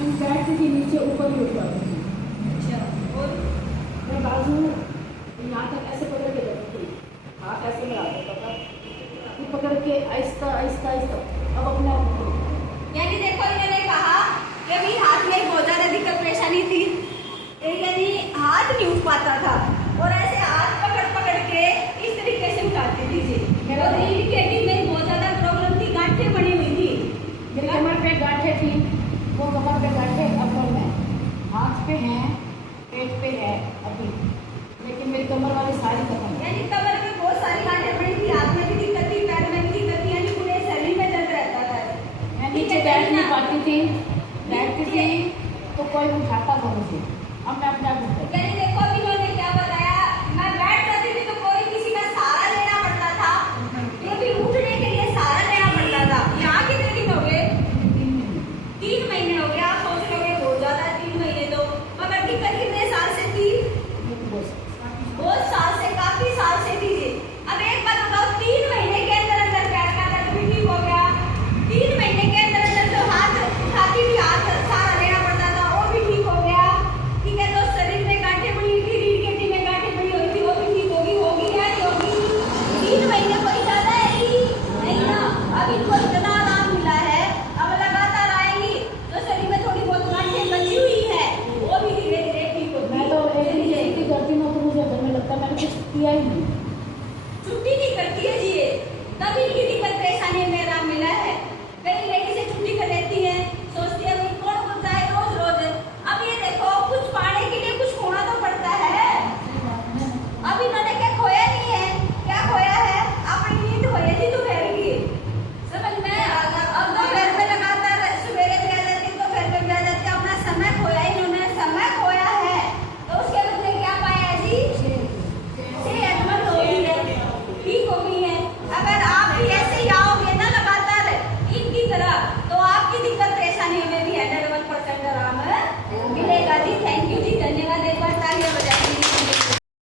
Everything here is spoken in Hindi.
मैं बैठती थी नीचे, ऊपर भी उठ जाती थी। अच्छा, और मैं बाजू यहाँ तक ऐसे पकड़ के जाती थी, हाथ ऐसे में आता था, फिर पकड़ के आहिस्ता आहिस्ता आहिस्ता अब अपने आप उठो। यानी देखो इन्होंने कहा कि अभी हाथ में बहुत ज्यादा दिक्कत परेशानी थी, यानी हाथ नहीं उठ पाता था और ऐसे हाथ पकड़ पकड़ के इस तरीके से उठाती थी जी। और रीढ़ की हड्डी में बहुत ज्यादा प्रॉब्लम थी, गांठें बनी हुई थी, मेरे कमर पे गांठें थी, वो कमर पे गांठें अब्बल में, हाथ पे हैं, पेट पे है अभी, लेकिन मेरी कमर वाली सारी खत्म है। यानी कमर में बहुत सारी गांठें बनी थी, हाथ में भी दिक्कत थी, पैर में भी दिक्कत थी, यानी पूरे शरीर में दर्द रहता था। मैं नीचे बैठ नहीं पाती थी, बैठती थी तो कोई उठाता था मुझे, अब मैं अपने आप उठती। यानी देखो अभी इन्होंने क्या बताया, मैं बैठ जाती थी तो कोई किसी का सहारा लेना पड़ता था, क्योंकि उठने के लिए सहारा लेना पड़ता था। यहाँ कितने दिन हो गए? 3 महीने हो गए। आप सोच रहे हो बहुत ज्यादा है 3 महीने तो, मगर दिक्कत कितने साल से थी? बहुत साल से, काफी साल से थी जी। अब एक बात बताओ, 3 महीने के अंदर अंदर पैर का दर्द भी ठीक हो गया, 3 महीने के अंदर अंदर जो हाथ उठाती थी, हाथ सहारा लेना पड़ता था, वो भी ठीक हो गया। ठीक है, तो शरीर में गांठें बनी हुई थी, रीढ़ की हड्डी में गांठें बनी हुई थी, वो भी ठीक होगी, होगी या नहीं होगी? 3 महीने कोई ज्यादा है नहीं ना। अब इनको